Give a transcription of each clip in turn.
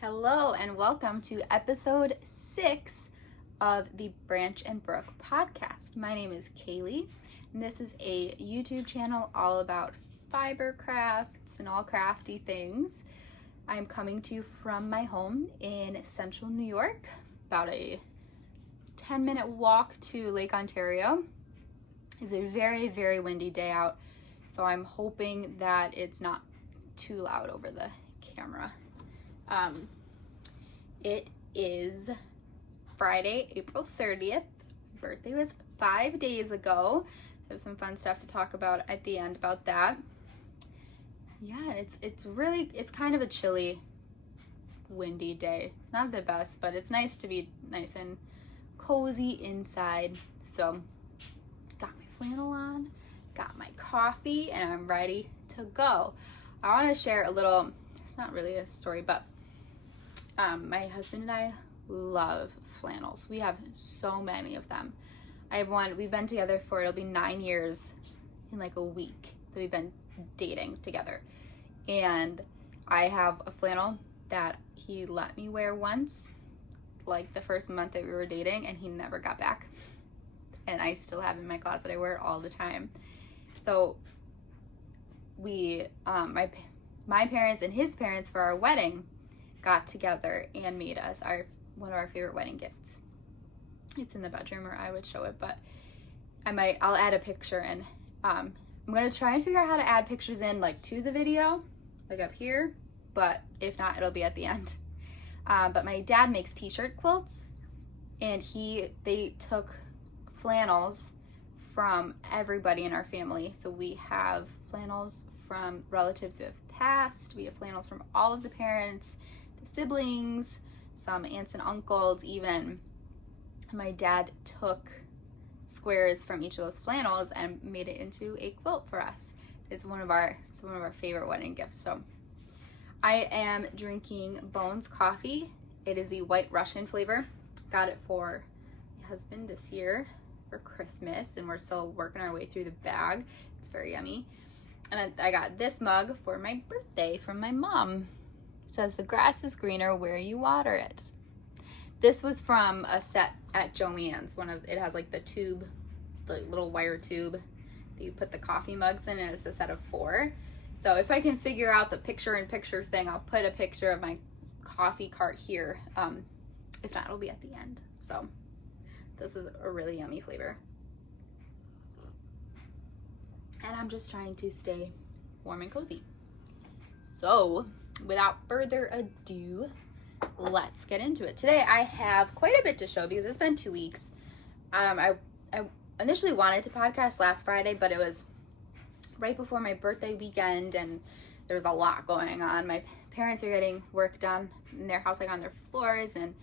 Hello and welcome to episode 6 of the Branch and Brook Podcast. My name is Kaylee and this is a YouTube channel all about fiber crafts and all crafty things. I'm coming to you from my home in central New York, about a 10-minute walk to Lake Ontario. It's a very, very windy day out, so I'm hoping that it's not too loud over the camera. It is Friday, April 30th. My birthday was 5 days ago. So I have some fun stuff to talk about at the end about that. Yeah, it's kind of a chilly, windy day. Not the best, but it's nice to be nice and cozy inside. So got my flannel on, got my coffee, and I'm ready to go. I want to share a little, it's not really a story, but my husband and I love flannels. We have so many of them. I have one, we've been together for, it'll be 9 years in like a week that we've been dating together. And I have a flannel that he let me wear once, like the first month that we were dating, and he never got back. And I still have it in my closet. I wear it all the time. So we, my parents and his parents for our wedding got together and made us one of our favorite wedding gifts. It's in the bedroom, or I would show it, but I'll add a picture, and I'm gonna try and figure out how to add pictures in like to the video, like up here, but if not, it'll be at the end. But my dad makes t-shirt quilts, and they took flannels from everybody in our family. So we have flannels from relatives who have passed, we have flannels from all of the parents, siblings, some aunts and uncles even. My dad took squares from each of those flannels and made it into a quilt for us. It's one of our favorite wedding gifts. So I am drinking Bones coffee. It is the White Russian flavor. Got it for my husband this year for Christmas, and we're still working our way through the bag. It's very yummy. And I got this mug for my birthday from my mom. It says, "The grass is greener where you water it." This was from a set at Joann's. It has like the tube, the little wire tube that you put the coffee mugs in, and it's a set of 4. So if I can figure out the picture-in-picture thing, I'll put a picture of my coffee cart here. If not, it'll be at the end. So this is a really yummy flavor. And I'm just trying to stay warm and cozy. So without further ado, let's get into it. Today I have quite a bit to show because it's been 2 weeks. I initially wanted to podcast last Friday, but it was right before my birthday weekend and there was a lot going on. My parents are getting work done in their house, like on their floors, and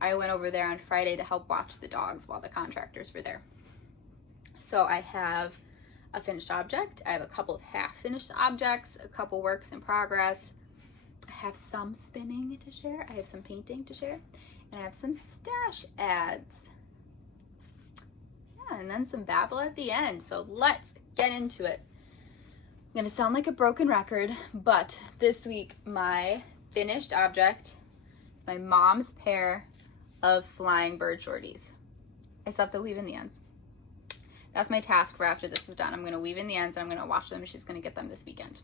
I went over there on Friday to help watch the dogs while the contractors were there. So I have a finished object. I have a couple of half-finished objects, a couple works in progress. I have some spinning to share. I have some painting to share. And I have some stash ads. Yeah, and then some babble at the end. So let's get into it. I'm going to sound like a broken record, but this week my finished object is my mom's pair of flying bird shorties. I still have to weave in the ends. That's my task for after this is done. I'm going to weave in the ends and I'm going to wash them. She's going to get them this weekend.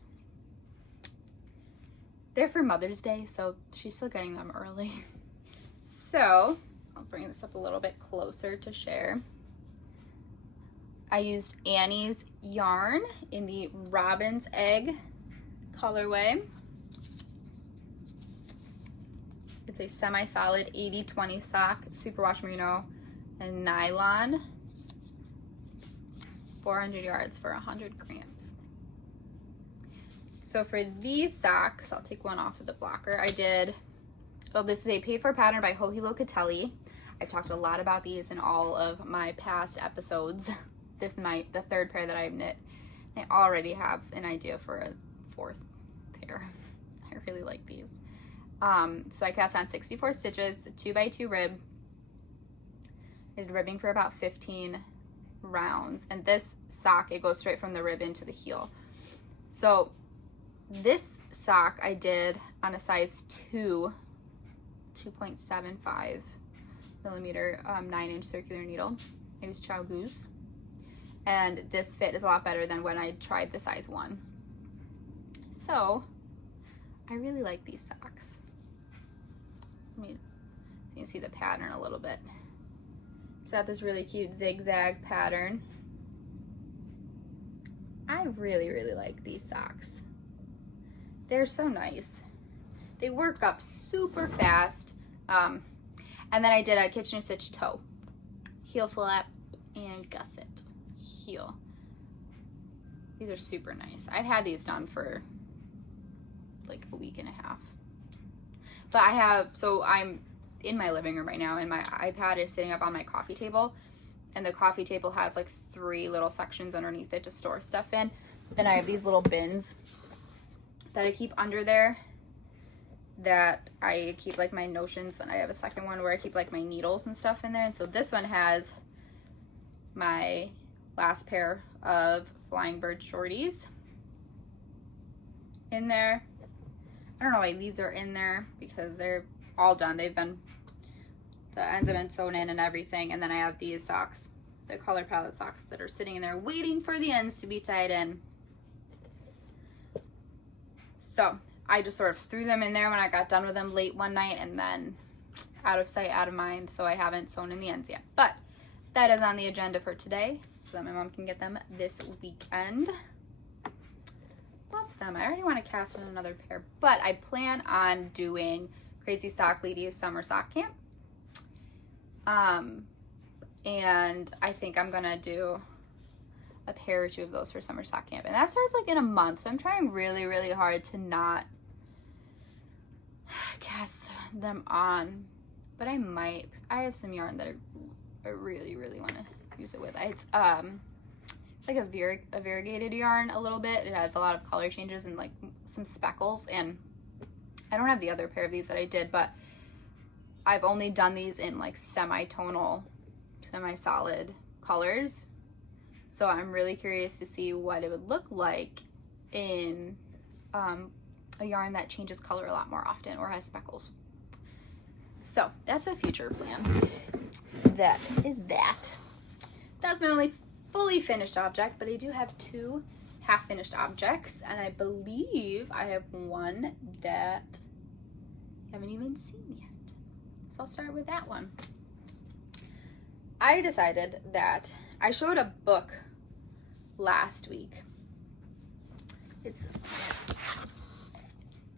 They're for Mother's Day, so she's still getting them early. So I'll bring this up a little bit closer to share. I used Annie's yarn in the Robin's Egg colorway. It's a semi-solid 80-20 sock, superwash merino and nylon. 400 yards for 100 grams. So for these socks, I'll take one off of the blocker. This is a paid for pattern by Locatelli. I've talked a lot about these in all of my past episodes. This is the 3rd pair that I've knit. I already have an idea for a 4th pair. I really like these. So I cast on 64 stitches, 2x2 rib. I did ribbing for about 15 rounds, and this sock, it goes straight from the rib into the heel. So this sock I did on a size 2 2.75 millimeter 9-inch circular needle. I use Chow Goose, and this fit is a lot better than when I tried the size 1. So I really like these socks. Let me, so you can see the pattern a little bit. It's got this really cute zigzag pattern. I really, really like these socks. They're so nice. They work up super fast. And then I did a kitchen stitch toe, heel flap, and gusset heel. These are super nice. I've had these done for like a week and a half. But I'm in my living room right now, and my iPad is sitting up on my coffee table, and the coffee table has like 3 little sections underneath it to store stuff in, and I have these little bins that I keep under there that I keep like my notions, and I have a second one where I keep like my needles and stuff in there. And so this one has my last pair of Flying Bird Shorties in there. I don't know why these are in there because they're all done. The ends have been sewn in and everything. And then I have these socks, the color palette socks, that are sitting in there waiting for the ends to be tied in. So I just sort of threw them in there when I got done with them late one night, and then out of sight, out of mind. So I haven't sewn in the ends yet. But that is on the agenda for today, so that my mom can get them this weekend. Love them. I already want to cast on another pair, but I plan on doing Crazy Sock Ladies Summer Sock Camp. And I think I'm gonna do a pair or 2 of those for Summer Sock Camp, and that starts like in a month. So I'm trying really, really hard to not cast them on, but I might. I have some yarn that I really, really want to use it with. It's like a variegated yarn a little bit. It has a lot of color changes and like some speckles, and I don't have the other pair of these that I did, but I've only done these in like semi-tonal, semi-solid colors. So I'm really curious to see what it would look like in a yarn that changes color a lot more often or has speckles. So that's a future plan. That is that. That's my only fully finished object, but I do have 2 half-finished objects, and I believe I have one that I haven't even seen yet. So I'll start with that one. I decided that I showed a book last week. It's this one.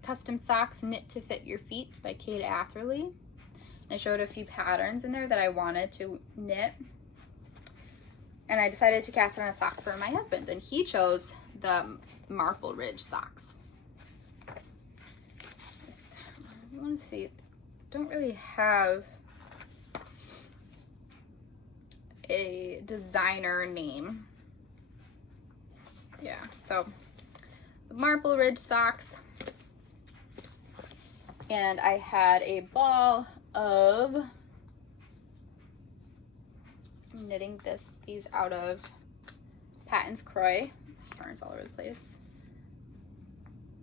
Custom Socks Knit to Fit Your Feet by Kate Atherley. I showed a few patterns in there that I wanted to knit, and I decided to cast on a sock for my husband, and he chose the MarpleRidge Socks. I want to see, don't really have a designer name. Yeah, so the MarpleRidge Socks, and I had a ball of knitting these out of PatonsKroy. Yarns all over the place.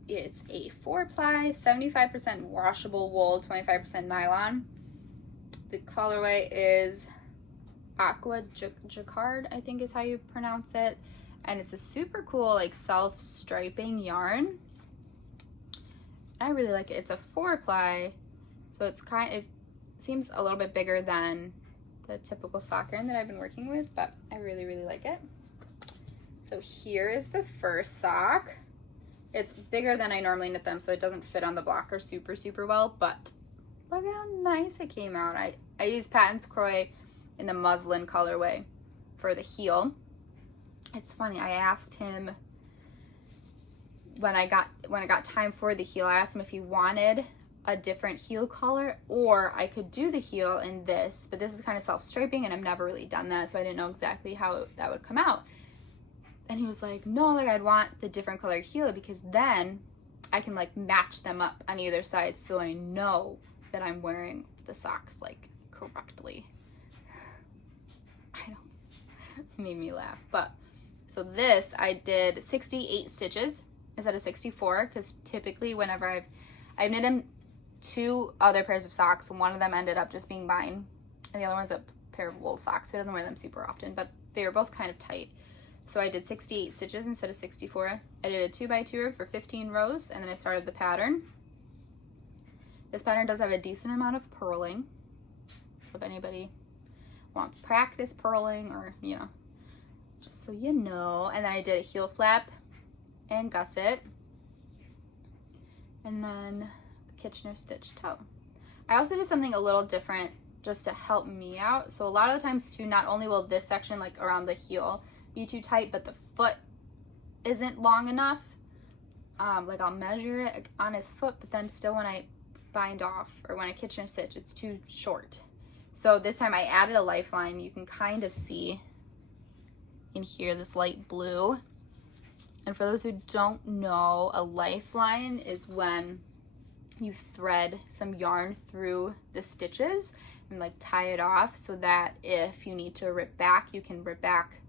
It's a 4-ply, 75% washable wool, 25% nylon. The colorway is Aqua Jaquard, I think is how you pronounce it. And it's a super cool like self-striping yarn. I really like it. It's a 4-ply, so it seems a little bit bigger than the typical sock yarn that I've been working with, but I really, really like it. So here is the first sock. It's bigger than I normally knit them, so it doesn't fit on the blocker super, super well, but look how nice it came out. I used PatonsKroy in the muslin colorway for the heel. It's funny, I asked him when I got time for the heel, I asked him if he wanted a different heel color, or I could do the heel in this, but this is kind of self-striping and I've never really done that, so I didn't know exactly how that would come out. And he was like, no, like I'd want the different color heel because then I can like match them up on either side so I know that I'm wearing the socks like correctly. I don't, made me laugh. But so this, I did 68 stitches instead of 64, because typically whenever I've knit them 2 other pairs of socks. One of them ended up just being mine, and the other one's a pair of wool socks. He doesn't wear them super often, but they were both kind of tight. So I did 68 stitches instead of 64. I did a 2x2 for 15 rows, and then I started the pattern. This pattern does have a decent amount of purling, so if anybody wants practice purling, or, you know, just so you know. And then I did a heel flap and gusset, and then a Kitchener stitch toe. I also did something a little different just to help me out. So a lot of the times too, not only will this section, like around the heel, be too tight, but the foot isn't long enough. Like I'll measure it on his foot, but then still when I bind off or when I Kitchener stitch, it's too short. So this time I added a lifeline. You can kind of see in here this light blue. And for those who don't know, a lifeline is when you thread some yarn through the stitches and like tie it off, so that if you need to rip back, you can rip back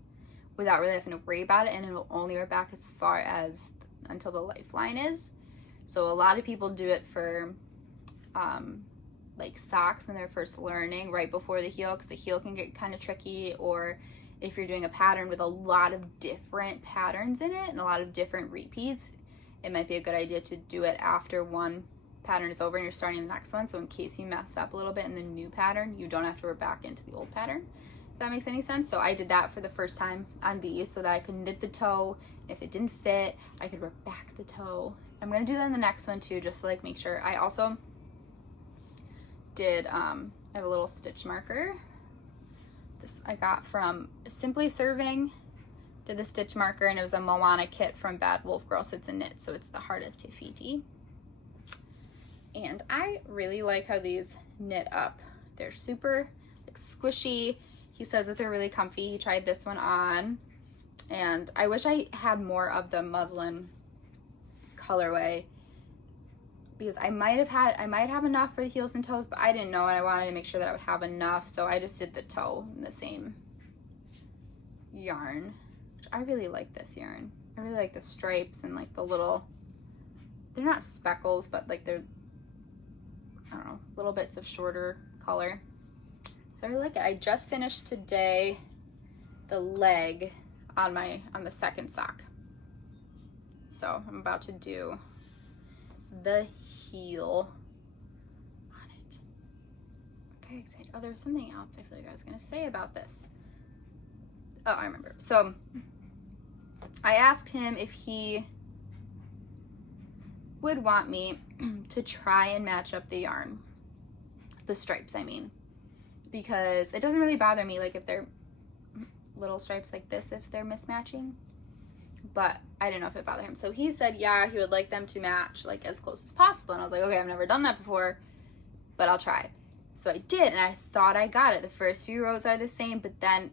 without really having to worry about it, and it will only rip back as far as until the lifeline is. So a lot of people do it for like socks when they're first learning, right before the heel, because the heel can get kind of tricky, or if you're doing a pattern with a lot of different patterns in it and a lot of different repeats, it might be a good idea to do it after one pattern is over and you're starting the next one, so in case you mess up a little bit in the new pattern, you don't have to work back into the old pattern, if that makes any sense. So I did that for the first time on these so that I could knit the toe. If it didn't fit, I could rip back the toe. I'm going to do that in the next one too, just to like make sure. I also did I have a little stitch marker. This I got from Simply Serving. Did the stitch marker, and it was a Moana kit from Bad Wolf Girl Sits and Knits, so it's the Heart of Tafiti. And I really like how these knit up. They're super like squishy. He says that they're really comfy. He tried this one on, and I wish I had more of the muslin colorway, because I might have enough for the heels and toes, but I didn't know, and I wanted to make sure that I would have enough, so I just did the toe in the same yarn. I really like this yarn. I really like the stripes and like the little, they're not speckles, but like they're, I don't know, little bits of shorter color. So I really like it. I just finished today the leg on the second sock. So I'm about to do the heel on it. I'm very excited. Oh, there was something else I feel like I was gonna say about this. Oh, I remember. So I asked him if he would want me to try and match up the yarn, the stripes I mean, because it doesn't really bother me like if they're little stripes like this, if they're mismatching, but I didn't know if it bothered him. So he said yeah, he would like them to match like as close as possible, and I was like, okay, I've never done that before, but I'll try. So I did, and I thought I got it. The first few rows are the same, but then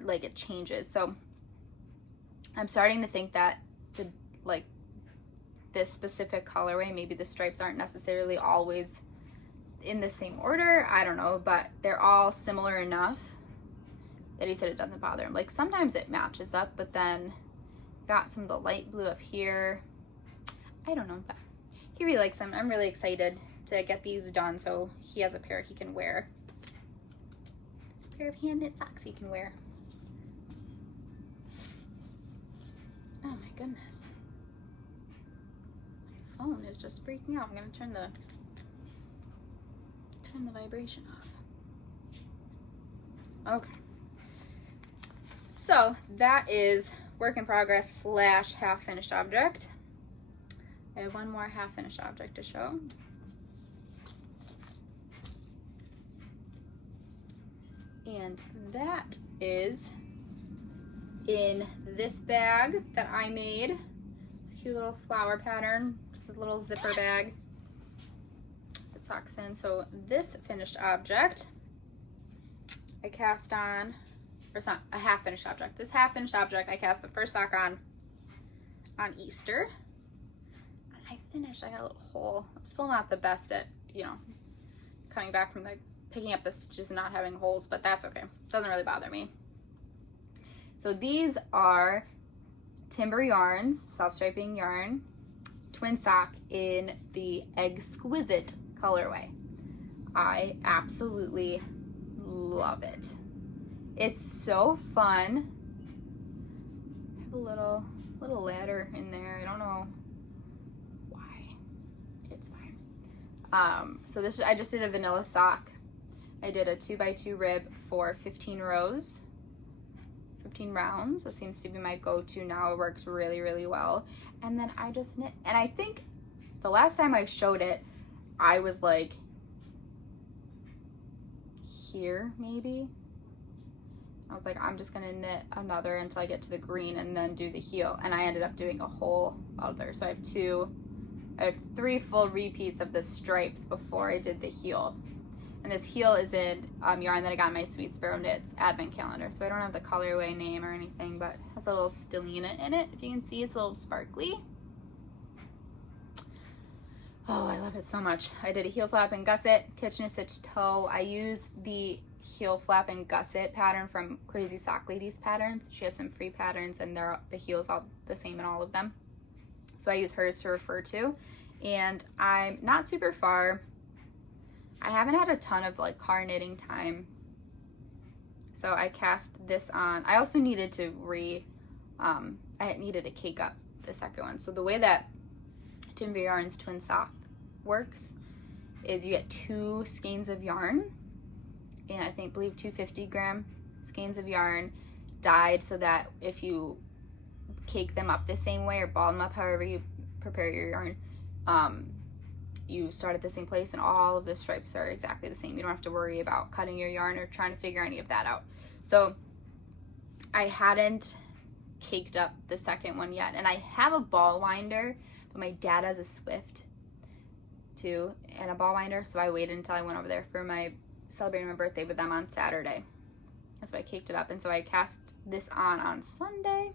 like it changes. So I'm starting to think that the like this specific colorway, maybe the stripes aren't necessarily always in the same order, I don't know, but they're all similar enough that he said it doesn't bother him. Like sometimes it matches up, but then got some of the light blue up here. I don't know, but he really likes them. I'm really excited to get these done so he has a pair he can wear. A pair of hand knit socks he can wear. Oh my goodness. My phone is just freaking out. I'm gonna turn the vibration off. Okay. So that is work in progress / half finished object. I have one more half finished object to show. And that is in this bag that I made. It's a cute little flower pattern. This is a little zipper bag that socks in. So this finished object I cast on, or it's not a half finished object. This half finished object I cast the first sock on Easter. And I finished, I got a little hole. I'm still not the best at, you know, coming back from like picking up the stitches and not having holes, but that's okay. Doesn't really bother me. So these are Timber Yarns, self-striping yarn, twin sock in the Eggsquisite colorway. I absolutely love it. It's so fun. I have a little ladder in there. I don't know why. It's fine. So this, I just did a vanilla sock. I did a 2x2 rib for 15 rows, 15 rounds. That seems to be my go-to now. It works really, really well. And then I just knit, and I think the last time I showed it, I was like here maybe. I was like, I'm just gonna knit another until I get to the green and then do the heel, and I ended up doing a whole other. So I have 3 full repeats of the stripes before I did the heel. And this heel is in yarn that I got in my Sweet Sparrow Knits advent calendar. So I don't have the colorway name or anything, but it has a little stellina in it. If you can see, it's a little sparkly. Oh, I love it so much. I did a heel flap and gusset, Kitchener stitch toe. I used the heel flap and gusset pattern from Crazy Sock Lady's patterns. She has some free patterns, and the heel's all the same in all of them. So I use hers to refer to. And I'm not super far. I haven't had a ton of like car knitting time, so I cast this on. I also needed to I needed to cake up the second one. So the way that Timber Yarns twin sock works is you get 2 skeins of yarn, and I believe 250-gram skeins of yarn dyed, so that if you cake them up the same way or ball them up, however you prepare your yarn, you start at the same place, and all of the stripes are exactly the same. You don't have to worry about cutting your yarn or trying to figure any of that out. So I hadn't caked up the second one yet, and I have a ball winder, but my dad has a Swift too and a ball winder, so I waited until I went over there for celebrating my birthday with them on Saturday. And so I caked it up, and so I cast this on Sunday.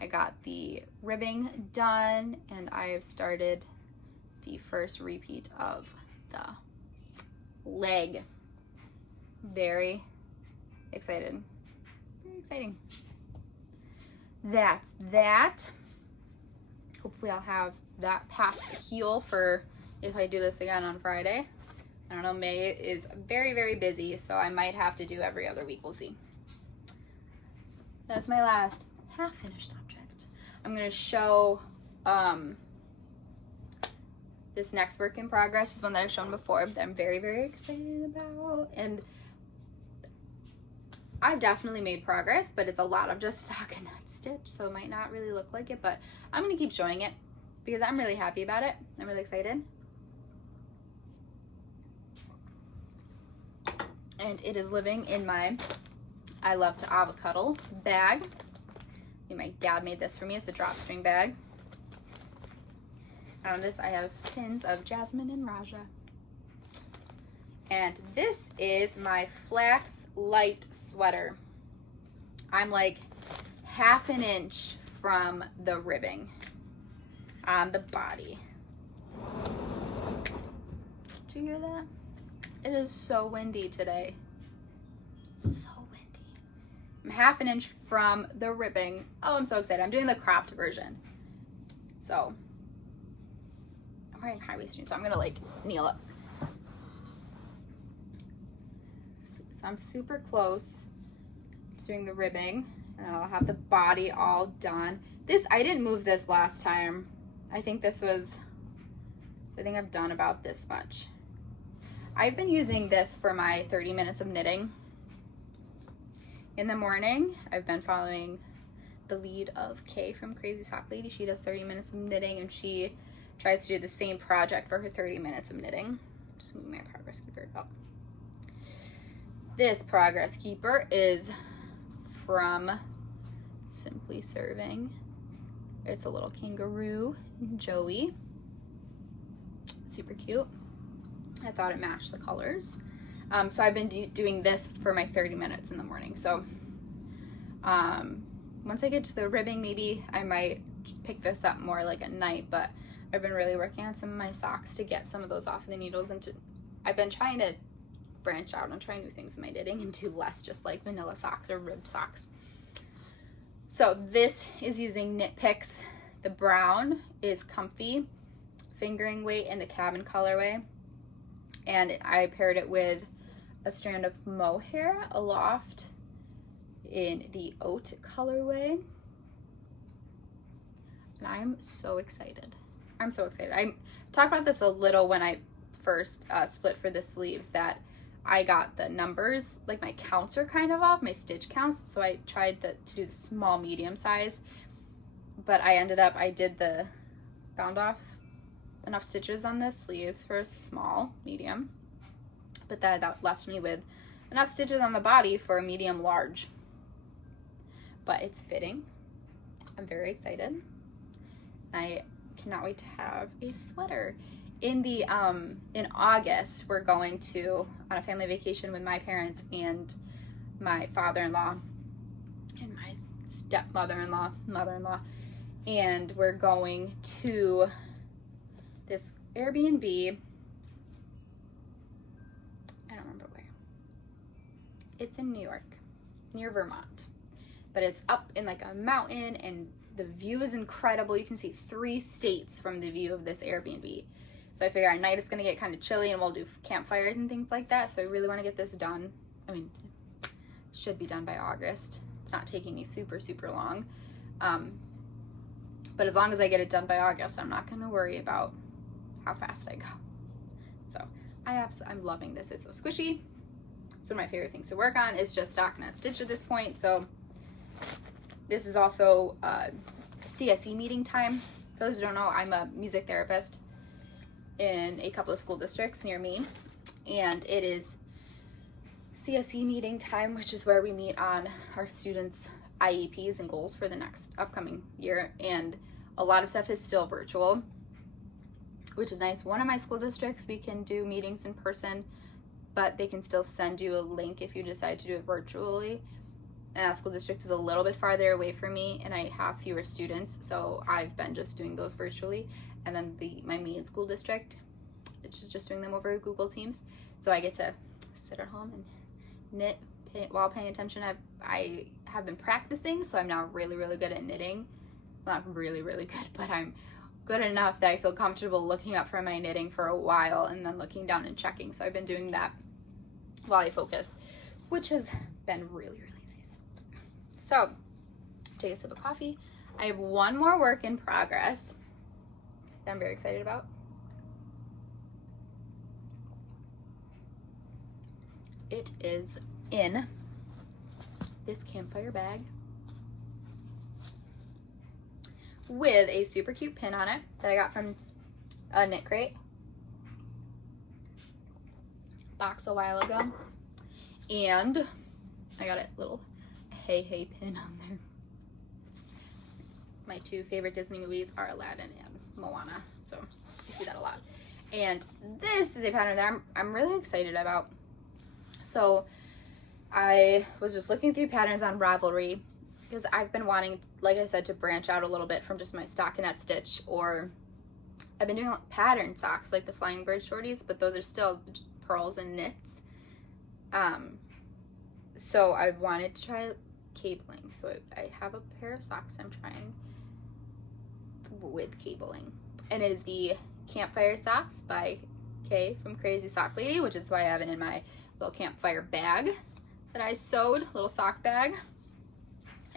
I got the ribbing done, and I have started the first repeat of the leg. Very excited. Very exciting. That's that. Hopefully I'll have that past the heel for if I do this again on Friday. I don't know, May is very, very busy, so I might have to do every other week. We'll see. That's my last half-finished object. I'm going to show this next work in progress. This is one that I've shown before that I'm very, very excited about. And I've definitely made progress, but it's a lot of just stockinette stitch, so it might not really look like it, but I'm going to keep showing it because I'm really happy about it. I'm really excited. And it is living in my I Love to Avocado bag. My dad made this for me. It's a drawstring bag. On this I have pins of Jasmine and Raja. And this is my flax light sweater. I'm like half an inch from the ribbing on the body. Did you hear that? It is so windy today. So windy. I'm half an inch from the ribbing. Oh, I'm so excited. I'm doing the cropped version. So I'm wearing high-waist jeans, so I'm gonna like kneel up. So I'm super close to doing the ribbing, and I'll have the body all done. This, I didn't move this last time. I think this was, so I think I've done about this much. I've been using this for my 30 minutes of knitting. In the morning, I've been following the lead of Kay from Crazy Sock Lady. She does 30 minutes of knitting, and she tries to do the same project for her 30 minutes of knitting. Just move my progress keeper up. This progress keeper is from Simply Serving. It's a little kangaroo, Joey. Super cute. I thought it matched the colors. So I've been doing this for my 30 minutes in the morning. So once I get to the ribbing, maybe I might pick this up more like at night, but I've been really working on some of my socks to get some of those off of the needles, and I've been trying to branch out and try new things in my knitting and do less just like vanilla socks or ribbed socks. So this is using Knit Picks. The brown is Comfy. fingering weight in the cabin colorway, and I paired it with a strand of mohair aloft in the oat colorway, and I'm so excited. I'm so excited. I talked about this a little when I first split for the sleeves, that I got the numbers, like my counts are kind of off, my stitch counts, so I tried to do the small medium size, but I found off enough stitches on the sleeves for a small medium, but that left me with enough stitches on the body for a medium large. But it's fitting. I'm very excited. I cannot wait to have a sweater. In August, we're going on a family vacation with my parents and my father-in-law and my mother-in-law, and we're going to this Airbnb. I don't remember where. It's in New York, near Vermont, but it's up in like a mountain, and the view is incredible. You can see 3 states from the view of this Airbnb. So I figure at night it's going to get kind of chilly and we'll do campfires and things like that. So I really want to get this done. I mean, it should be done by August. It's not taking me super, super long. But as long as I get it done by August, I'm not going to worry about how fast I go. So I'm loving this. It's so squishy. It's one of my favorite things to work on is just stockinette stitch at this point. So this is also CSE meeting time. For those who don't know, I'm a music therapist in a couple of school districts near me, and it is CSE meeting time, which is where we meet on our students' IEPs and goals for the next upcoming year, and a lot of stuff is still virtual, which is nice. One of my school districts, we can do meetings in person, but they can still send you a link if you decide to do it virtually. And that school district is a little bit farther away from me, and I have fewer students, so I've been just doing those virtually. And then my main school district, which is just doing them over Google Teams. So I get to sit at home and knit while paying attention. I have been practicing, so I'm now really, really good at knitting. Not really, really good, but I'm good enough that I feel comfortable looking up from my knitting for a while and then looking down and checking. So I've been doing that while I focus, which has been really, really nice. So, take a sip of coffee. I have one more work in progress that I'm very excited about. It is in this campfire bag with a super cute pin on it that I got from a Knit Crate box a while ago, and I got a little hey pin on there. My 2 favorite Disney movies are Aladdin and Moana, so you see that a lot. And this is a pattern that I'm really excited about. So I was just looking through patterns on Ravelry because I've been wanting, like I said, to branch out a little bit from just my stockinette stitch, or I've been doing pattern socks like the Flying Bird Shorties, but those are still just pearls and knits. So I wanted to try cabling. So I have a pair of socks I'm trying with cabling, and it is the Campfire Socks by Kay from Crazy Sock Lady, which is why I have it in my little campfire bag that I sewed, little sock bag.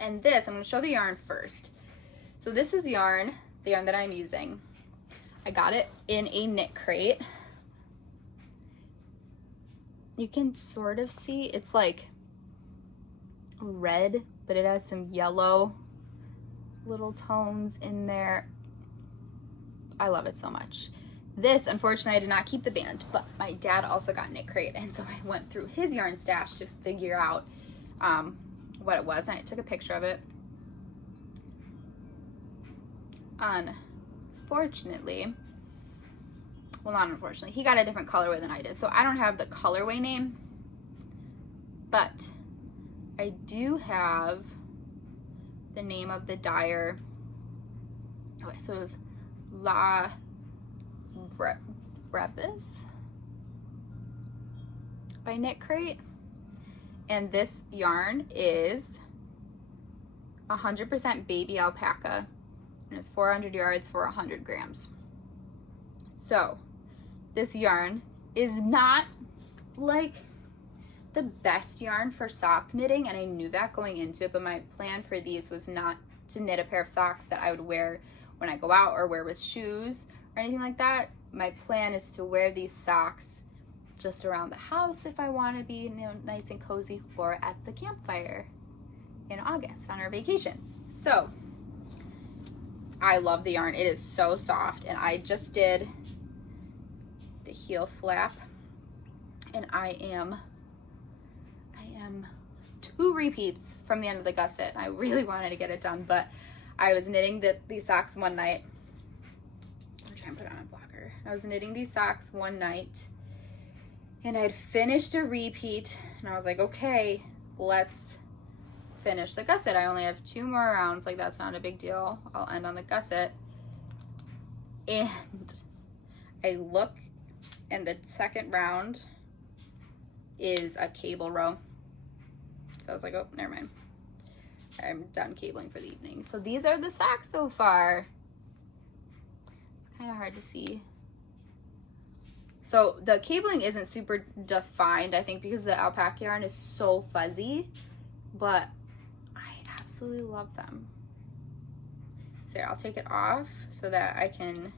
And this, I'm going to show the yarn first. So this is the yarn that I'm using. I got it in a Knit Crate. You can sort of see it's like red, but it has some yellow little tones in there. I love it so much. This, unfortunately, I did not keep the band, but my dad also got Knit Crate, and so I went through his yarn stash to figure out what it was, and I took a picture of it. Unfortunately, well, not unfortunately, he got a different colorway than I did, so I don't have the colorway name, but I do have the name of the dyer. Okay, so it was Brebis by Knit Crate, and this yarn is 100% baby alpaca, and it's 400 yards for 100 grams. So this yarn is not like the best yarn for sock knitting, and I knew that going into it, but my plan for these was not to knit a pair of socks that I would wear when I go out or wear with shoes or anything like that. My plan is to wear these socks just around the house if I want to be, you know, nice and cozy, or at the campfire in August on our vacation. So I love the yarn. It is so soft, and I just did the heel flap, and I am 2 repeats from the end of the gusset. I really wanted to get it done, but I was knitting these socks one night. I'm trying to put on a blocker. I was knitting these socks one night, and I had finished a repeat, and I was like, okay, let's finish the gusset. I only have 2 more rounds. Like, that's not a big deal. I'll end on the gusset. And I look, and the second round is a cable row. So I was like, oh, never mind. I'm done cabling for the evening. So these are the socks so far. It's kind of hard to see. So the cabling isn't super defined, I think, because the alpaca yarn is so fuzzy, but I absolutely love them. So I'll take it off so that I can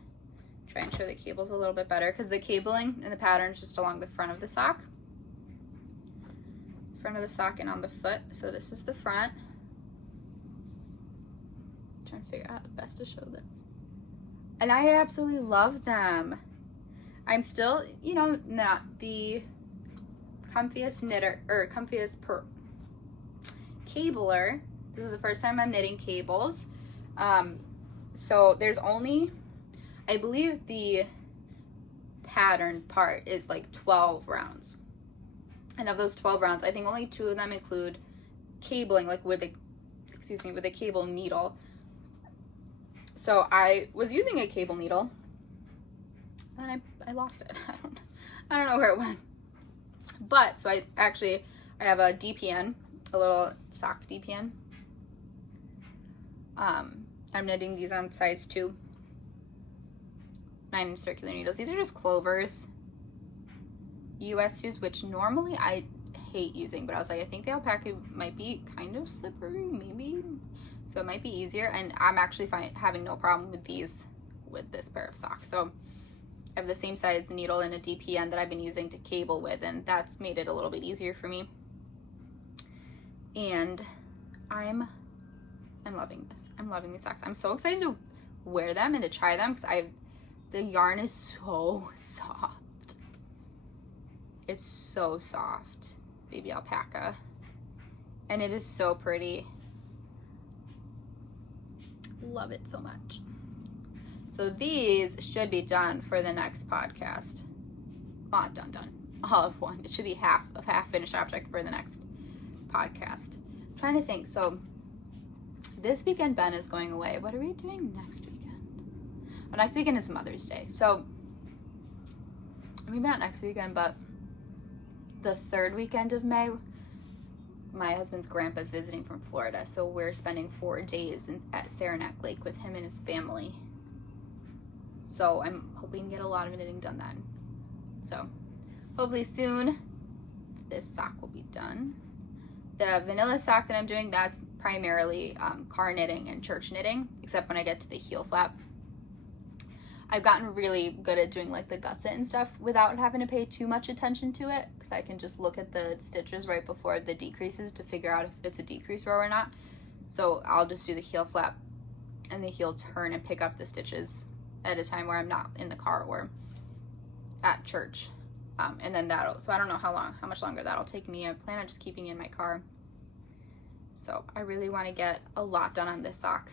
try and show the cables a little bit better, because the cabling and the pattern is just along the front of the sock. Front of the sock and on the foot. So this is the front. I'm trying to figure out how best to show this. And I absolutely love them. I'm still, you know, not the comfiest knitter or comfiest cabler. This is the first time I'm knitting cables. So there's only, I believe the pattern part is like 12 rounds. And of those 12 rounds, I think only 2 of them include cabling, like with a cable needle. So I was using a cable needle, and I lost it. I don't know where it went. But so I have a DPN, a little sock DPN. I'm knitting these on size 2, 9-inch circular needles. These are just clovers. US use, which normally I hate using, but I was like, I think the alpaca might be kind of slippery, maybe, so it might be easier. And I'm actually having no problem with these with this pair of socks. So I have the same size needle and a DPN that I've been using to cable with, and that's made it a little bit easier for me. And I'm loving this. I'm loving these socks. I'm so excited to wear them and to try them, because the yarn is so soft. It's so soft, baby alpaca, and it is so pretty. Love it so much. So these should be done for the next podcast. Not done. All of one. It should be half finished object for the next podcast. I'm trying to think. So this weekend Ben is going away. What are we doing next weekend? Well, next weekend is Mother's Day. So maybe not next weekend, but the 3rd weekend of May, my husband's grandpa's visiting from Florida, so we're spending 4 days at Saranac Lake with him and his family. So I'm hoping to get a lot of knitting done then. So hopefully soon this sock will be done. The vanilla sock that I'm doing, that's primarily car knitting and church knitting, except when I get to the heel flap. I've gotten really good at doing like the gusset and stuff without having to pay too much attention to it, because I can just look at the stitches right before the decreases to figure out if it's a decrease row or not. So I'll just do the heel flap and the heel turn and pick up the stitches at a time where I'm not in the car or at church. And then so I don't know how much longer that'll take me. I plan on just keeping it in my car. So I really want to get a lot done on this sock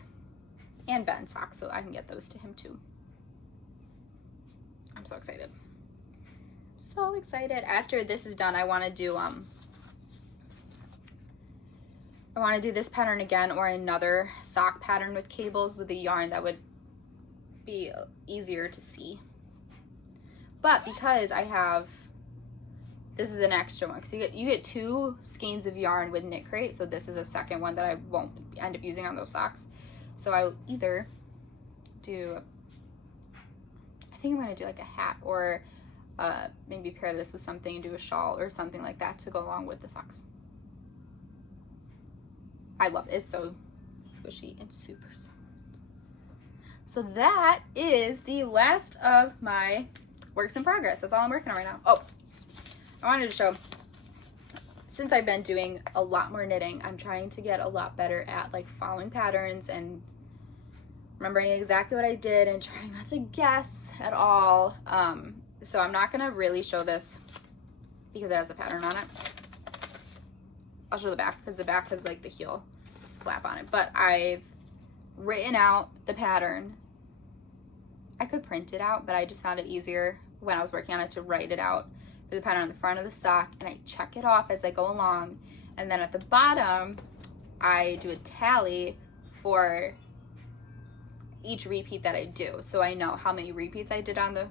and Ben's socks so I can get those to him too. I'm so excited. So excited. After this is done, I want to do this pattern again, or another sock pattern with cables with a yarn that would be easier to see. But because this is an extra one, because you get 2 skeins of yarn with Knit Crate, so this is a second one that I won't end up using on those socks. So I will either do, I think I'm going to do like a hat, or maybe pair this with something and do a shawl or something like that to go along with the socks. I love it. It's so squishy and super soft. So that is the last of my works in progress. That's all I'm working on right now. Oh, I wanted to show, since I've been doing a lot more knitting, I'm trying to get a lot better at like following patterns and remembering exactly what I did and trying not to guess at all. So I'm not gonna really show this because it has the pattern on it. I'll show the back because the back has like the heel flap on it, but I've written out the pattern. I could print it out, but I just found it easier when I was working on it to write it out for the pattern on the front of the sock, and I check it off as I go along, and then at the bottom I do a tally for each repeat that I do, so I know how many repeats I did on the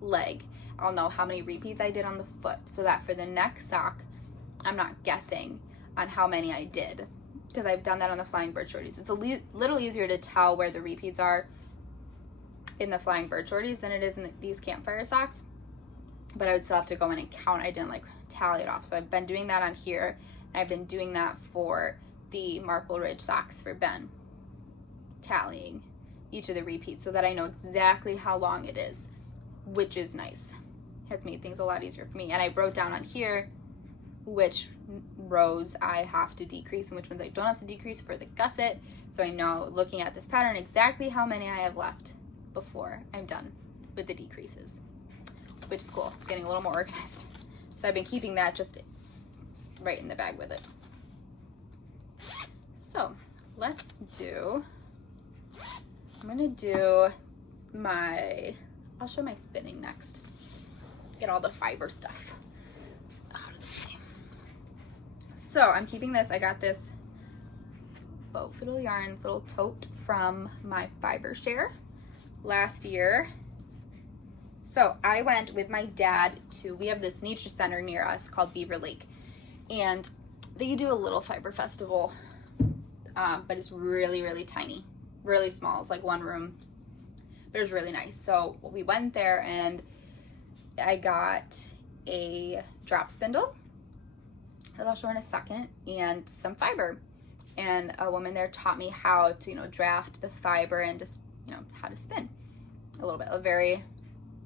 leg. I'll know how many repeats I did on the foot, so that for the next sock I'm not guessing on how many I did, because I've done that on the Flying Bird Shorties. It's a little easier to tell where the repeats are in the Flying Bird Shorties than it is in these Campfire Socks, but I would still have to go in and count. I didn't like tally it off, so I've been doing that on here, and I've been doing that for the MarpleRidge Socks for Ben, tallying each of the repeats so that I know exactly how long it is, which is nice. Has made things a lot easier for me. And I wrote down on here which rows I have to decrease and which ones I don't have to decrease for the gusset, so I know, looking at this pattern, exactly how many I have left before I'm done with the decreases, which is cool. Getting a little more organized. So I've been keeping that just right in the bag with it. So let's do, I'm gonna do my, I'll show my spinning next. Get all the fiber stuff out of the way. So I'm keeping this. I got this Boat Fiddle Yarns little tote from my fiber share last year. So I went with my dad to, we have this nature center near us called Beaver Lake, and they do a little fiber festival, but it's really, really tiny, really small. It's like one room, but it was really nice. So we went there, and I got a drop spindle that I'll show in a second, and some fiber. And a woman there taught me how to, draft the fiber and just, how to spin a little bit. A very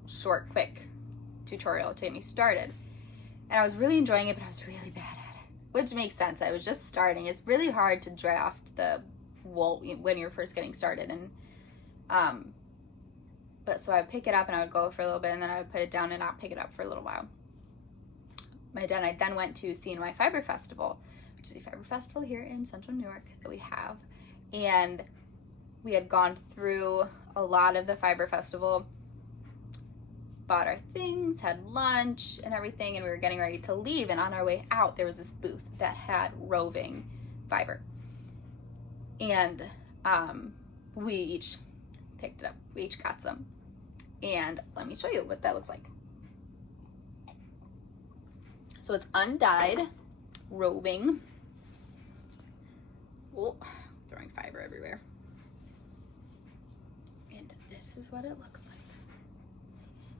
short, quick tutorial to get me started. And I was really enjoying it, but I was really bad at it, which makes sense. I was just starting. It's really hard to draft the wool when you're first getting started. And, but so I would pick it up and I would go for a little bit, and then I would put it down and not pick it up for a little while. My dad and I then went to Cny Fiber Festival, which is a fiber festival here in central New York that we have. And we had gone through a lot of the fiber festival, bought our things, had lunch and everything, and we were getting ready to leave. And on our way out, there was this booth that had roving fiber. And we each picked it up. We each got some. And let me show you what that looks like. So it's undyed, roving. Oh, throwing fiber everywhere. And this is what it looks like.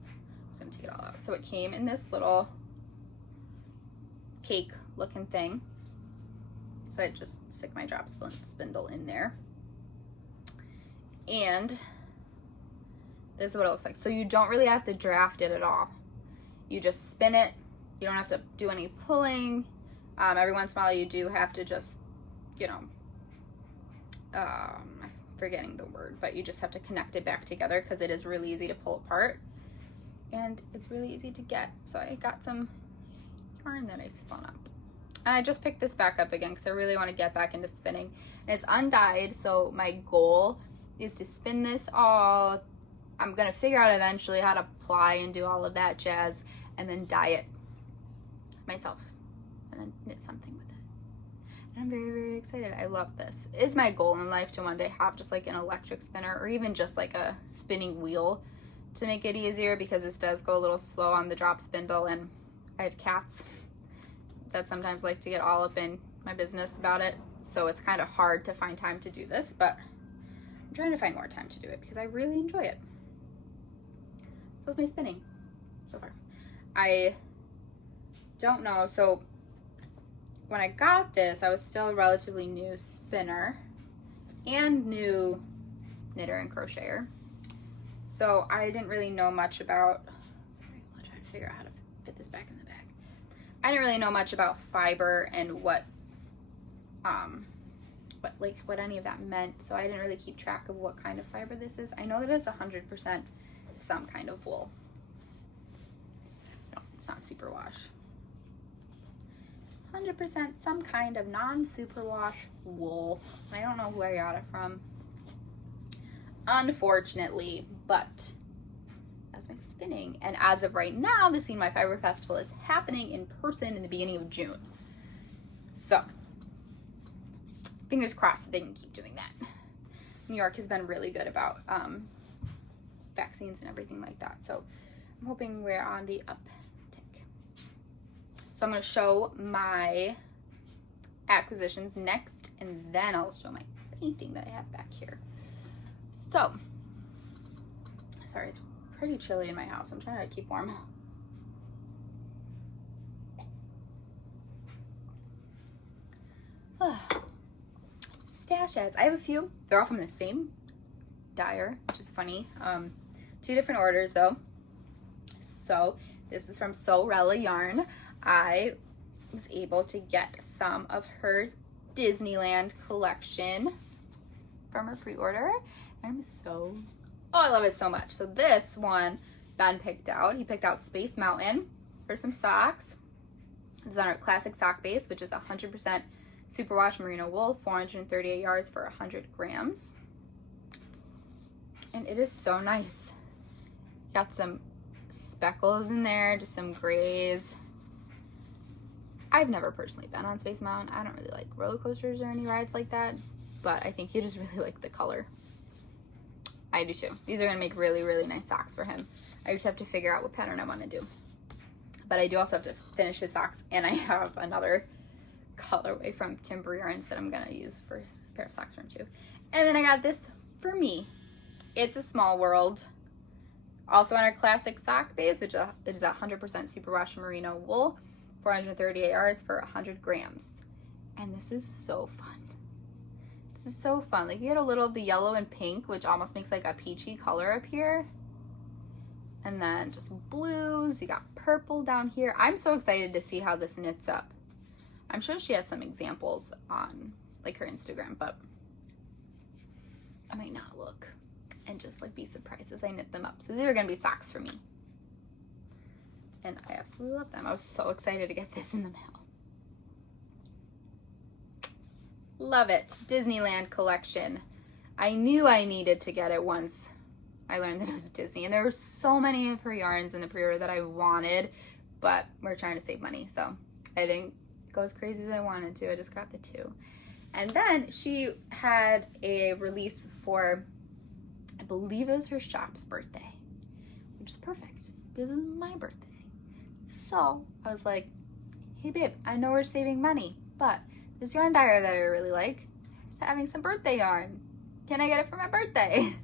I'm just gonna take it all out. So it came in this little cake looking thing. So I just stick my drop spindle in there. And this is what it looks like. So you don't really have to draft it at all. You just spin it. You don't have to do any pulling. Every once in a while you do have to just, I'm forgetting the word, but you just have to connect it back together because it is really easy to pull apart. And it's really easy to get. So I got some yarn that I spun up. And I just picked this back up again because I really want to get back into spinning. And it's undyed, so my goal is to spin this all. I'm going to figure out eventually how to ply and do all of that jazz, and then dye it myself and then knit something with it. And I'm very, very excited. I love this. It is my goal in life to one day have just like an electric spinner, or even just like a spinning wheel to make it easier, because this does go a little slow on the drop spindle, and I have cats that sometimes like to get all up in my business about it, so it's kind of hard to find time to do this, but I'm trying to find more time to do it because I really enjoy it. How's my spinning so far? I don't know. So when I got this, I was still a relatively new spinner and new knitter and crocheter. So I didn't really know much about, sorry, I'll try to figure out how to fit this back in the bag. I didn't really know much about fiber and what any of that meant. So I didn't really keep track of what kind of fiber this is. I know that it's 100% some kind of wool. No, it's not superwash. 100% some kind of non-superwash wool. I don't know who I got it from, unfortunately, but that's my spinning. And as of right now, the Cny Fiber Festival is happening in person in the beginning of June. So, fingers crossed that they can keep doing that. New York has been really good about vaccines and everything like that. So, I'm hoping we're on the uptick. So, I'm going to show my acquisitions next, and then I'll show my painting that I have back here. So, sorry, it's pretty chilly in my house. I'm trying to keep warm. Stash ads. I have a few. They're all from the same dyer, which is funny. 2 different orders though. So this is from Sewrella Yarn. I was able to get some of her Disneyland collection from her pre-order. I love it so much. So this one Ben picked out. He picked out Space Mountain for some socks. This is on our classic sock base, which is 100% superwash merino wool, 438 yards for 100 grams. And it is so nice. Got some speckles in there, just some grays. I've never personally been on Space Mountain. I don't really like roller coasters or any rides like that, but I think you just really like the color. I do too. These are going to make really, really nice socks for him. I just have to figure out what pattern I want to do. But I do also have to finish his socks, and I have another colorway from Timber Yarns that I'm going to use for a pair of socks for him too. And then I got this for me. It's a Small World. Also on our classic sock base, which is 100% superwash merino wool, 438 yards for 100 grams. And this is so fun. This is so fun. Like, you get a little of the yellow and pink, which almost makes like a peachy color up here. And then just blues. You got purple down here. I'm so excited to see how this knits up. I'm sure she has some examples on like her Instagram, but I might not look and just like be surprised as I knit them up. So these are going to be socks for me. And I absolutely love them. I was so excited to get this in the mail. Love it. Disneyland collection. I knew I needed to get it once I learned that it was Disney. And there were so many of her yarns in the pre-order that I wanted, but we're trying to save money. So I didn't go as crazy as I wanted to. I just got the 2. And then she had a release for, I believe it was her shop's birthday, which is perfect because it's my birthday. So I was like, hey babe, I know we're saving money, but this yarn dyer that I really like is having some birthday yarn. Can I get it for my birthday?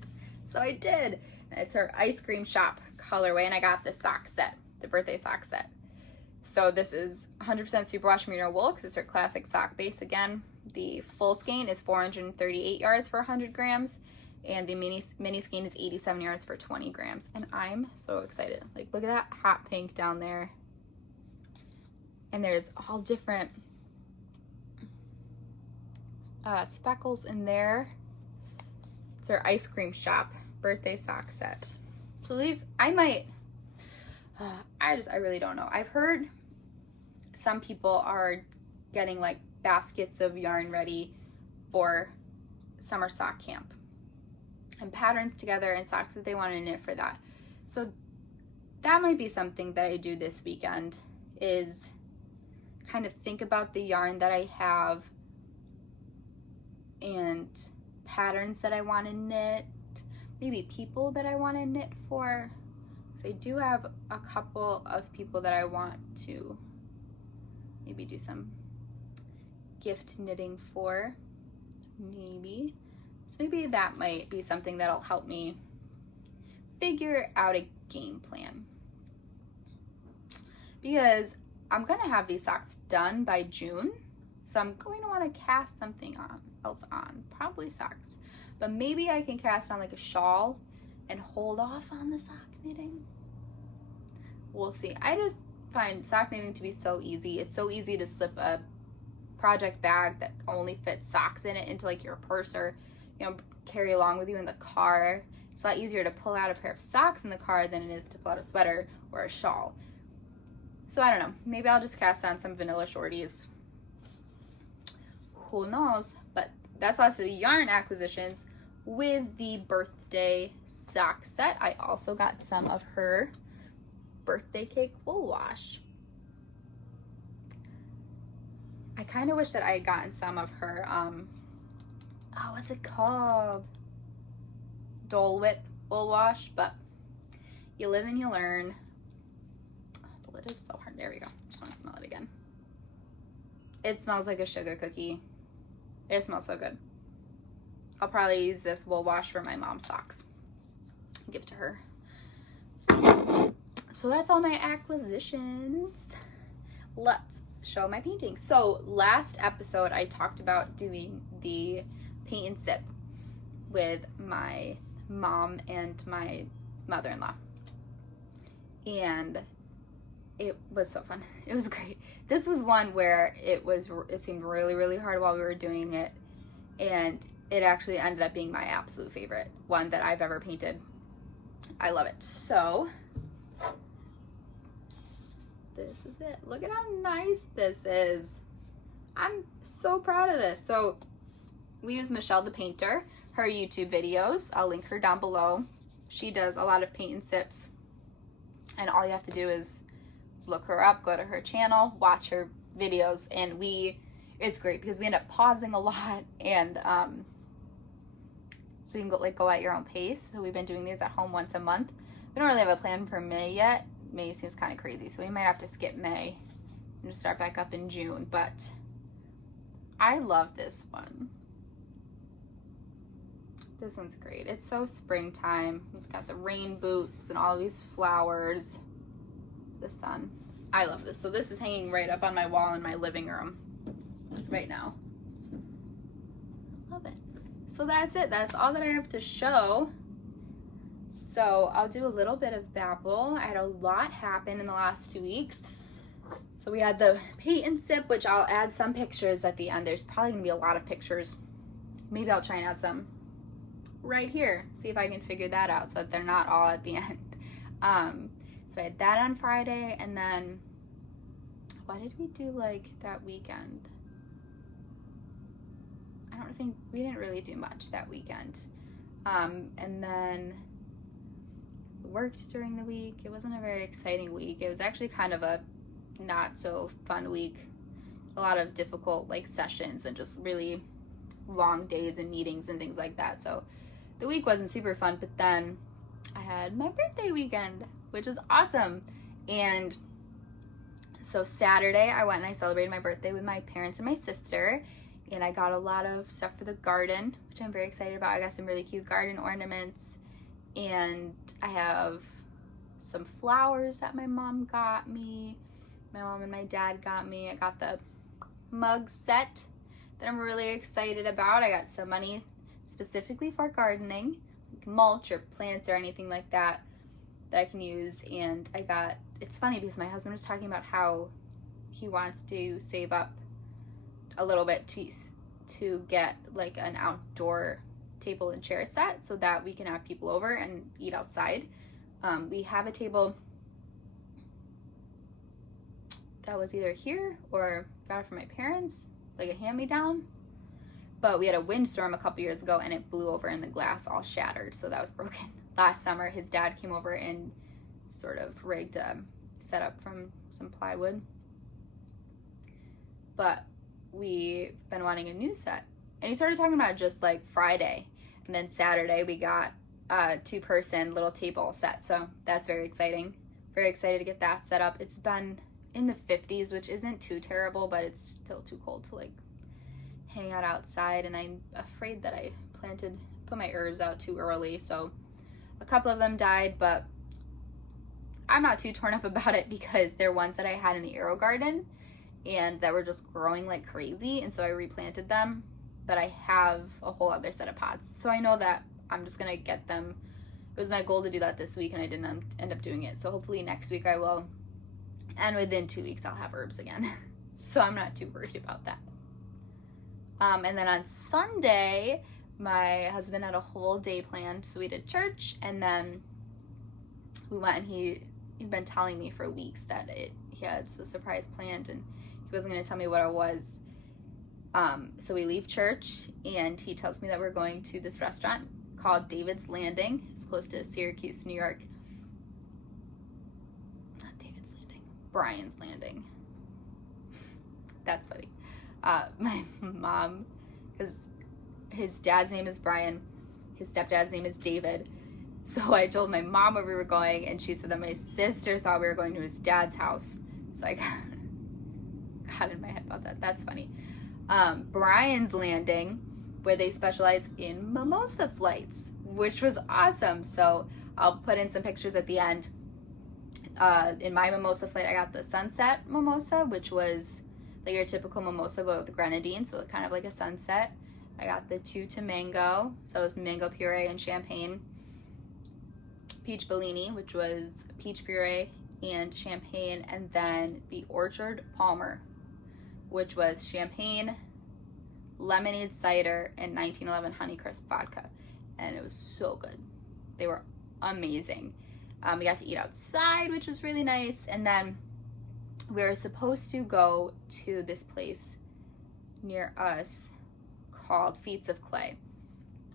So I did. It's her ice cream shop colorway, and I got the sock set, the birthday sock set. So this is 100% superwash merino wool because it's her classic sock base again. The full skein is 438 yards for 100 grams, and the mini skein is 87 yards for 20 grams. And I'm so excited. Like, look at that hot pink down there. And there's all different speckles in there. It's her ice cream shop birthday sock set. So these, I might, I really don't know. I've heard some people are getting like baskets of yarn ready for summer sock camp and patterns together and socks that they want to knit for that. So that might be something that I do this weekend, is kind of think about the yarn that I have and patterns that I want to knit, maybe people that I want to knit for. So I do have a couple of people that I want to maybe do some gift knitting for, maybe. So maybe that might be something that'll help me figure out a game plan. Because I'm going to have these socks done by June. So I'm going to want to cast something else on. Probably socks. But maybe I can cast on like a shawl and hold off on the sock knitting. We'll see. I just find sock knitting to be so easy. It's so easy to slip a project bag that only fits socks in it into like your purse or, you know, carry along with you in the car. It's a lot easier to pull out a pair of socks in the car than it is to pull out a sweater or a shawl. So I don't know. Maybe I'll just cast on some vanilla shorties. Who knows? But that's lots of the yarn acquisitions. With the birthday sock set, I also got some of her birthday cake wool wash. I kind of wish that I had gotten some of her, what's it called? Dole Whip wool wash, but you live and you learn. Oh, the lid is so hard. There we go. Just want to smell it again. It smells like a sugar cookie. It smells so good. I'll probably use this wool wash for my mom's socks. Give to her. So that's all my acquisitions. Let's show my painting. So last episode I talked about doing the paint and sip with my mom and my mother-in-law. And it was so fun. It was great. This was one where it seemed really, really hard while we were doing it. And it actually ended up being my absolute favorite one that I've ever painted. I love it. So this is it. Look at how nice this is. I'm so proud of this. So we use Michelle the Painter, her YouTube videos. I'll link her down below. She does a lot of paint and sips. And all you have to do is look her up, go to her channel, watch her videos, and it's great because we end up pausing a lot, and so you can go at your own pace. So we've been doing these at home once a month. We don't really have a plan for May yet. May seems kind of crazy, so we might have to skip May and just start back up in June, but I love this one. This one's great. It's so springtime. It's got the rain boots and all these flowers. The sun. I love this. So this is hanging right up on my wall in my living room right now. Love it. So that's it. That's all that I have to show. So I'll do a little bit of babble. I had a lot happen in the last 2 weeks. So we had the paint and sip, which I'll add some pictures at the end. There's probably gonna be a lot of pictures. Maybe I'll try and add some right here. See if I can figure that out so that they're not all at the end. So I had that on Friday, and then what did we do that weekend? I don't think we didn't really do much that weekend. And then worked during the week. It wasn't a very exciting week. It was actually kind of a not so fun week. A lot of difficult sessions and just really long days and meetings and things like that. So the week wasn't super fun, but then I had my birthday weekend, which is awesome. And so Saturday I went and I celebrated my birthday with my parents and my sister, and I got a lot of stuff for the garden, which I'm very excited about. I got some really cute garden ornaments, and I have some flowers that my mom got me. My mom and my dad got me. I got the mug set that I'm really excited about. I got some money specifically for gardening, mulch or plants or anything like that I can use. And it's funny because my husband was talking about how he wants to save up a little bit to get an outdoor table and chair set so that we can have people over and eat outside. We have a table that was either here or got it from my parents, a hand-me-down, but we had a windstorm a couple years ago and it blew over and the glass all shattered, so that was broken. Last summer his dad came over and sort of rigged a setup from some plywood, but we've been wanting a new set, and he started talking about it just Friday, and then Saturday we got a 2-person little table set, so that's very exciting. Very excited to get that set up. It's been in the 50s, which isn't too terrible, but it's still too cold to hang out outside, and I'm afraid that I put my herbs out too early, so a couple of them died, but I'm not too torn up about it because they're ones that I had in the Aero Garden and that were just growing like crazy, and so I replanted them. But I have a whole other set of pots, so I know that I'm just gonna get them. It was my goal to do that this week, and I didn't end up doing it, so hopefully next week I will, and within 2 weeks I'll have herbs again. So I'm not too worried about that. And then on Sunday, my husband had a whole day planned, so we did church, and then we went, and he'd been telling me for weeks that he had a surprise planned, and he wasn't going to tell me what it was. So we leave church, and he tells me that we're going to this restaurant called David's Landing. It's close to Syracuse, New York. Not David's Landing, Brian's Landing. That's funny. My mom, because his dad's name is Brian, his stepdad's name is David. So I told my mom where we were going, and she said that my sister thought we were going to his dad's house. So I got in my head about that. That's funny. Brian's Landing, where they specialize in mimosa flights, which was awesome. So I'll put in some pictures at the end. In my mimosa flight, I got the sunset mimosa, which was like your typical mimosa, but with the grenadine, so kind of like a sunset. I got the 2 to mango, so it was mango puree and champagne. Peach Bellini, which was peach puree and champagne, and then the Orchard Palmer, which was champagne, lemonade cider, and 1911 Honeycrisp vodka, and it was so good. They were amazing. We got to eat outside, which was really nice, and then we were supposed to go to this place near us called Feats of Clay.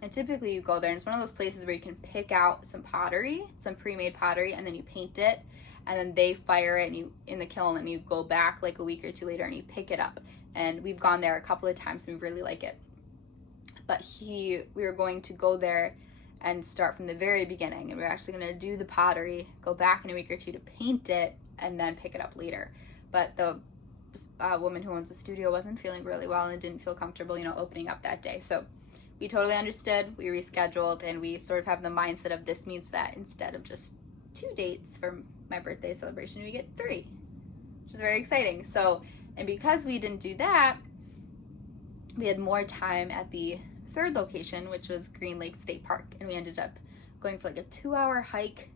And typically you go there, and it's one of those places where you can pick out some pottery, some pre-made pottery, and then you paint it, and then they fire it in the kiln, and you go back like a week or two later and you pick it up. And we've gone there a couple of times and we really like it. But we were going to go there and start from the very beginning, and we were actually going to do the pottery, go back in a week or two to paint it, and then pick it up later. But the woman who owns the studio wasn't feeling really well and didn't feel comfortable, opening up that day. So we totally understood. We rescheduled, and we sort of have the mindset of this means that instead of just 2 dates for my birthday celebration, we get 3, which is very exciting. So, and because we didn't do that, we had more time at the 3rd location, which was Green Lake State Park, and we ended up going for like a 2-hour hike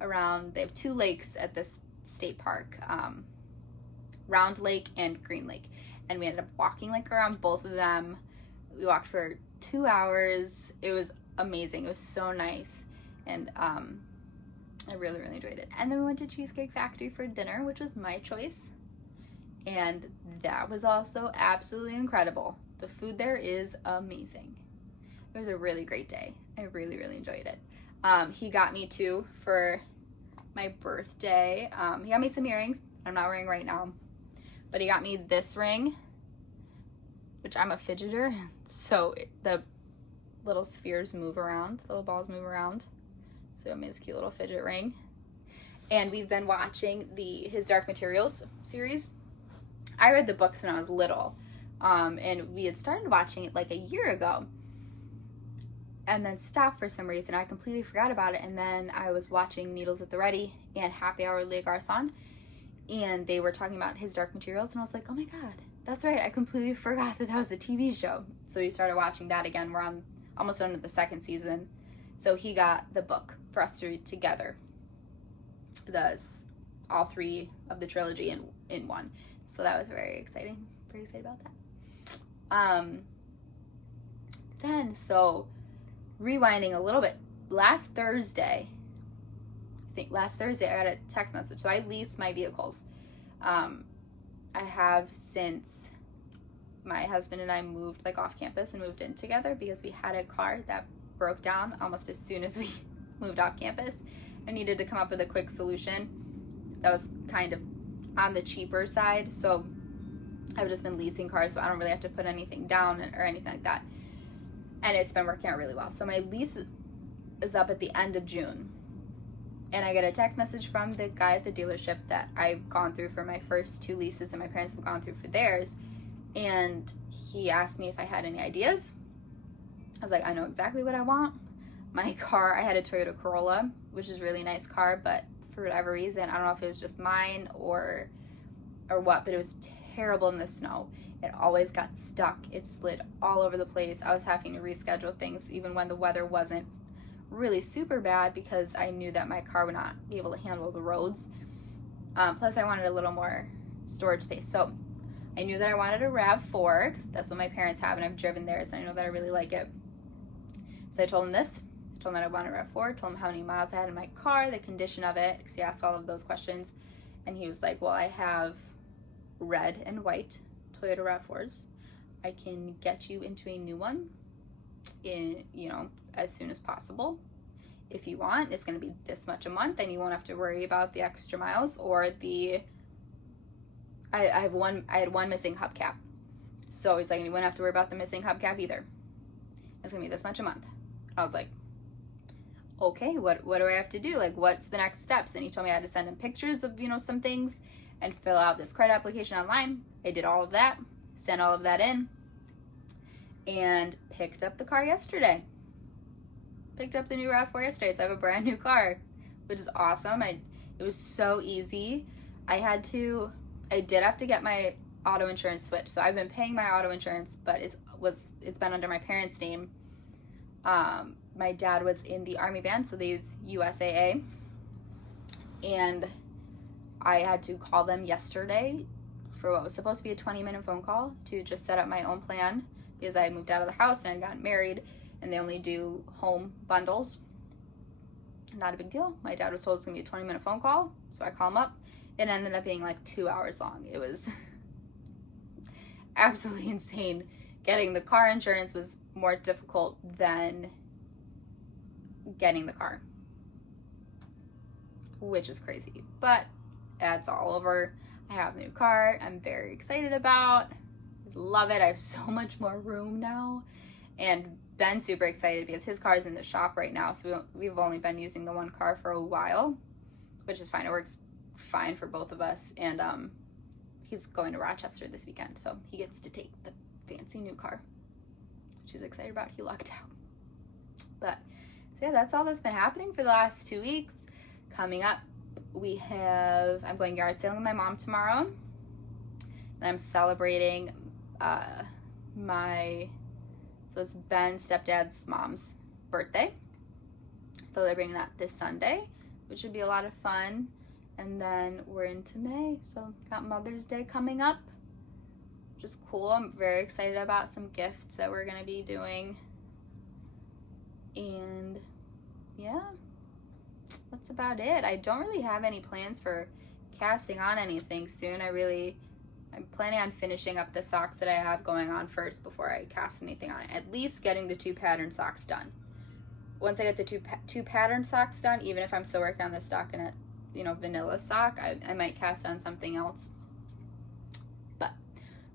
around. They have 2 lakes at this state park, Round Lake and Green Lake, and we ended up walking like around both of them. We walked for 2 hours. It was amazing. It was so nice, and I really, really enjoyed it. And then we went to Cheesecake Factory for dinner, which was my choice, and that was also absolutely incredible. The food there is amazing. It was a really great day. I really, really enjoyed it. He got me 2 for my birthday. He got me some earrings I'm not wearing right now, but he got me this ring, which I'm a fidgeter, so the little spheres move around, the little balls move around. So he got me this cute little fidget ring. And we've been watching his Dark Materials series. I read the books when I was little, and we had started watching it like a year ago, and then stopped for some reason. I completely forgot about it, and then I was watching Needles at the Ready and Happy Hour with Leah Garçon, and they were talking about his Dark Materials, and I was like, oh my god, that's right, I completely forgot that was a TV show. So we started watching that again. We're almost done with the 2nd season. So he got the book for us to read together, all 3 of the trilogy in one. So that was very exciting. Very excited about that. So rewinding a little bit, last Thursday I got a text message. So I lease my vehicles. I have since my husband and I moved off campus and moved in together, because we had a car that broke down almost as soon as we moved off campus and needed to come up with a quick solution that was kind of on the cheaper side. So I've just been leasing cars, so I don't really have to put anything down or anything like that. And it's been working out really well. So my lease is up at the end of June. And I get a text message from the guy at the dealership that I've gone through for my first 2 leases, and my parents have gone through for theirs. And he asked me if I had any ideas. I was like, I know exactly what I want. my car, I had a Toyota Corolla, which is a really nice car, but for whatever reason, I don't know if it was just mine or what, but it was terrible in the snow. It always got stuck. It slid all over the place. I was having to reschedule things even when the weather wasn't really super bad, because I knew that my car would not be able to handle the roads. Plus I wanted a little more storage space. So I knew that I wanted a RAV4 because that's what my parents have, and I've driven theirs, and I know that I really like it. So I told him this. I told him that I wanted a RAV4, told him how many miles I had in my car, the condition of it, because he asked all of those questions. And he was like, well, I have red and white Toyota RAV4s. I can get you into a new one in, as soon as possible. If you want, it's going to be this much a month, and you won't have to worry about the extra miles or I had one missing hubcap. So he's like, you won't have to worry about the missing hubcap either. It's going to be this much a month. I was like, okay, what do I have to do? Like, what's the next steps? And he told me I had to send him pictures of, some things and fill out this credit application online. I did all of that, sent all of that in, and picked up the car yesterday. Picked up the new RAV4 yesterday, so I have a brand new car, which is awesome. It was so easy. I did have to get my auto insurance switched. So I've been paying my auto insurance, but it's been under my parents' name. My dad was in the Army band, so they use USAA, and I had to call them yesterday for what was supposed to be a 20-minute phone call to just set up my own plan, because I moved out of the house and I got married, and they only do home bundles. Not a big deal. My dad was told it's gonna be a 20-minute phone call, so I call him up. It ended up being like 2 hours long. It was absolutely insane. Getting the car insurance was more difficult than getting the car, which is crazy. But it's all over. I have a new car I'm very excited about. Love it. I have so much more room now. And Ben's super excited because his car is in the shop right now. So we've only been using the one car for a while, which is fine. It works fine for both of us. And he's going to Rochester this weekend, so he gets to take the fancy new car, which he's excited about. He lucked out. But so yeah, that's all that's been happening for the last 2 weeks. Coming up, I'm going yard sailing with my mom tomorrow, and I'm celebrating so it's Ben's stepdad's mom's birthday. Celebrating that this Sunday, which should be a lot of fun. And then we're into May, so got Mother's Day coming up, which is cool. I'm very excited about some gifts that we're gonna be doing. And yeah, that's about it. I don't really have any plans for casting on anything soon. I'm planning on finishing up the socks that I have going on first before I cast anything on it. At least getting the 2 pattern socks done. Once I get the two pattern socks done, even if I'm still working on the stockinette, vanilla sock, I might cast on something else. But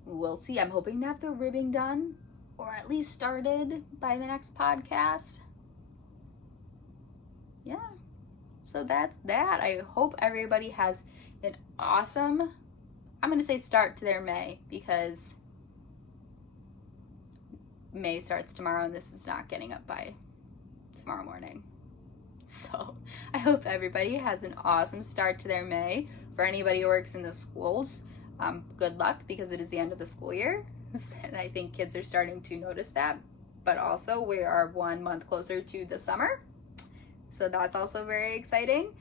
we'll see. I'm hoping to have the ribbing done, or at least started by the next podcast. Yeah. So that's that. I hope everybody has an awesome, I'm going to say start to their May, because May starts tomorrow and this is not getting up by tomorrow morning. So I hope everybody has an awesome start to their May. For anybody who works in the schools, good luck, because it is the end of the school year. And I think kids are starting to notice that. But also we are 1 month closer to the summer. So that's also very exciting.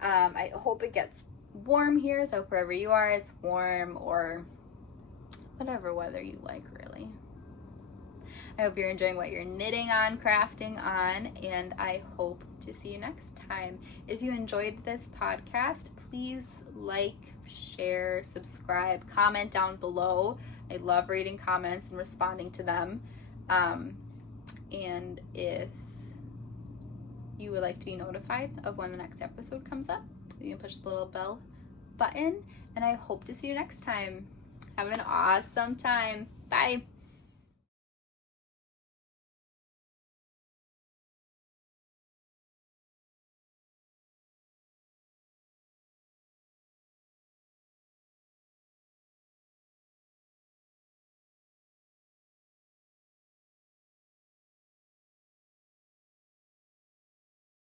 I hope it gets warm here. So wherever you are, it's warm, or whatever weather you like, really. I hope you're enjoying what you're knitting on, crafting on, and I hope to see you next time. If you enjoyed this podcast, please like, share, subscribe, comment down below. I love reading comments and responding to them. And if you would like to be notified of when the next episode comes up, you can push the little bell button, and I hope to see you next time. Have an awesome time. Bye.